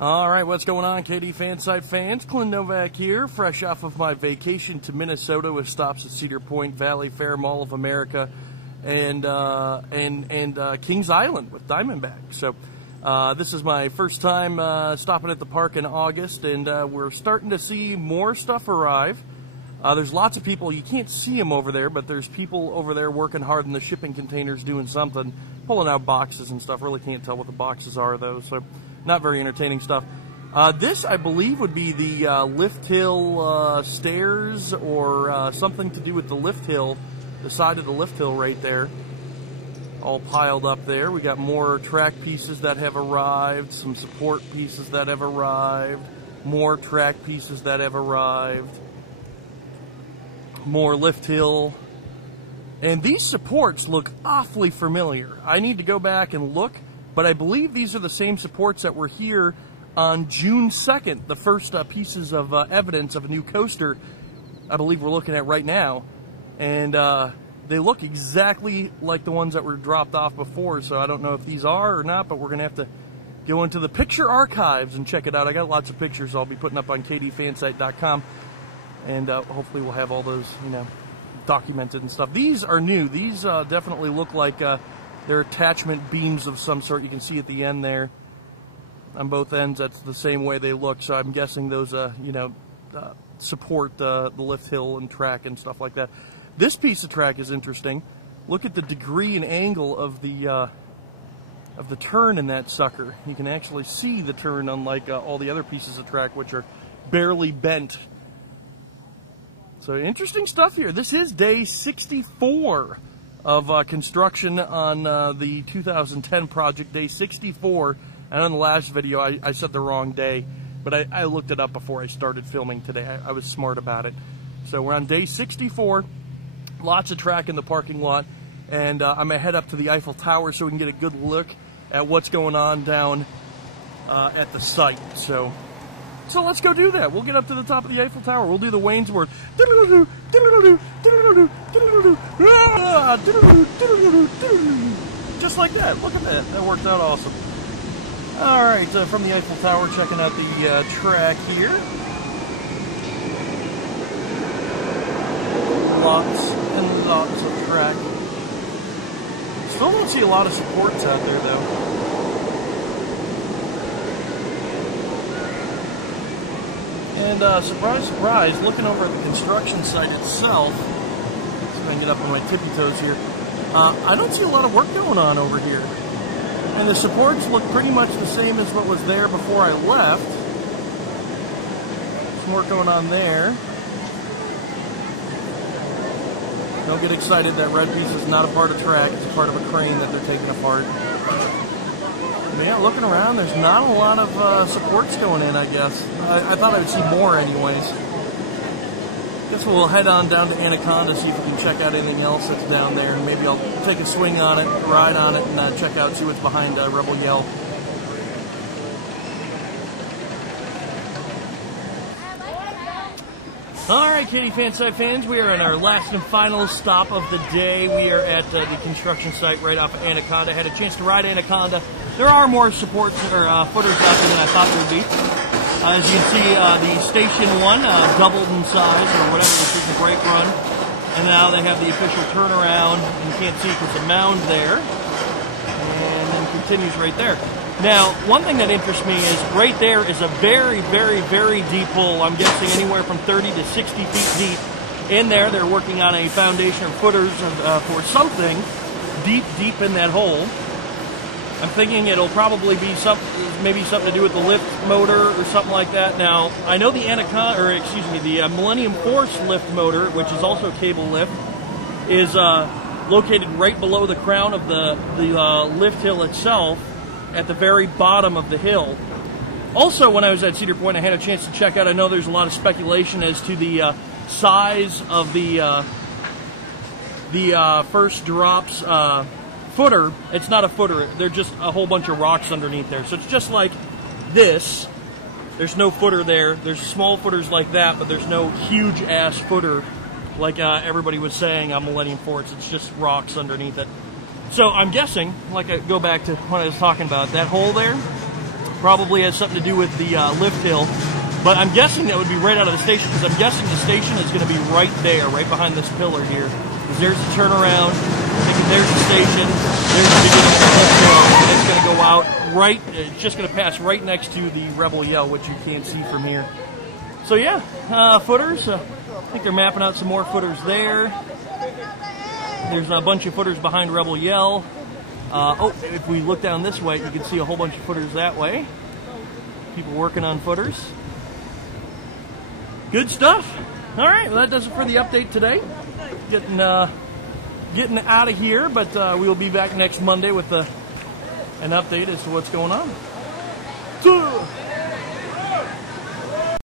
All right, what's going on, KD Fansite fans? Clint Novak here, fresh off of my vacation to Minnesota with stops at Cedar Point, Valley Fair, Mall of America, and Kings Island with Diamondback. So this is my first time stopping at the park in August, and we're starting to see more stuff arrive. There's lots of people. You can't see them over there, but there's people over there working hard in the shipping containers doing something, pulling out boxes and stuff. Really can't tell what the boxes are, though, so not very entertaining stuff. This, I believe, would be the lift hill stairs or something to do with the lift hill, the side of the lift hill right there, all piled up there. We got more track pieces that have arrived, some support pieces that have arrived, more track pieces that have arrived, more lift hill. And these supports look awfully familiar. I need to go back and look, but I believe these are the same supports that were here on June 2nd, the first pieces of evidence of a new coaster I believe we're looking at right now. And they look exactly like the ones that were dropped off before, so I don't know if these are or not, but we're going to have to go into the picture archives and check it out. I got lots of pictures I'll be putting up on kdfansite.com, and hopefully we'll have all those, documented and stuff. These are new. These definitely look like they're attachment beams of some sort. You can see at the end there, on both ends, that's the same way they look. So I'm guessing those, support the lift hill and track and stuff like that. This piece of track is interesting. Look at the degree and angle of the turn in that sucker. You can actually see the turn, unlike all the other pieces of track, which are barely bent. So interesting stuff here. This is day 64 of construction on the 2010 project, day 64. And on the last video, I said the wrong day, but I looked it up before I started filming today. I was smart about it. So we're on day 64, lots of track in the parking lot, and I'm going to head up to the Eiffel Tower so we can get a good look at what's going on down at the site. So let's go do that. We'll get up to the top of the Eiffel Tower. We'll do the Wayne's Word. Just like that. Look at that. That worked out awesome. All right, from the Eiffel Tower, checking out the track here. Lots and lots of track. Still don't see a lot of supports out there, though. And surprise, surprise, looking over at the construction site itself, see if I can get up on my tippy toes here, I don't see a lot of work going on over here. And the supports look pretty much the same as what was there before I left. Some work going on there. Don't get excited, that red piece is not a part of track, it's a part of a crane that they're taking apart. Yeah, looking around, there's not a lot of supports going in, I guess. I thought I would see more anyways. Guess we'll head on down to Anaconda, see if we can check out anything else that's down there, and maybe I'll take a swing on it, ride on it, and check out, see what's behind Rebel Yell. Alright, KD Fansite fans, we are on our last and final stop of the day. We are at the construction site right off of Anaconda. Had a chance to ride Anaconda. There are more supports or footers out there than I thought there would be. As you can see, the Station 1 doubled in size or whatever, this is the brake run. And now they have the official turnaround. You can't see because the mound there. And then continues right there. Now, one thing that interests me is right there is a very, very, very deep hole. I'm guessing anywhere from 30 to 60 feet deep. In there, they're working on a foundation or footers for something deep, deep in that hole. I'm thinking it'll probably be maybe something to do with the lift motor or something like that. Now, I know the Anaconda, or excuse me, the Millennium Force lift motor, which is also cable lift, is located right below the crown of the lift hill itself, at the very bottom of the hill. Also, when I was at Cedar Point, I had a chance to check out, I know there's a lot of speculation as to the size of the first drop's footer. It's not a footer, they're just a whole bunch of rocks underneath there. So it's just like this. There's no footer there. There's small footers like that, but there's no huge ass footer like everybody was saying on Millennium Force. It's just rocks underneath it. So I'm guessing, like I go back to what I was talking about, that hole there Probably has something to do with the lift hill. But I'm guessing that would be right out of the station, because I'm guessing the station is going to be right there, right behind this pillar here. Because there's the turnaround, there's the station, there's the beginning of the lift hill, and it's going to go out right, it's just going to pass right next to the Rebel Yell, which you can't see from here. So yeah, footers, I think they're mapping out some more footers there. There's a bunch of footers behind Rebel Yell. Oh, if we look down this way, you can see a whole bunch of footers that way. People working on footers. Good stuff. All right, well, that does it for the update today. Getting getting out of here, but we will be back next Monday with an update as to what's going on.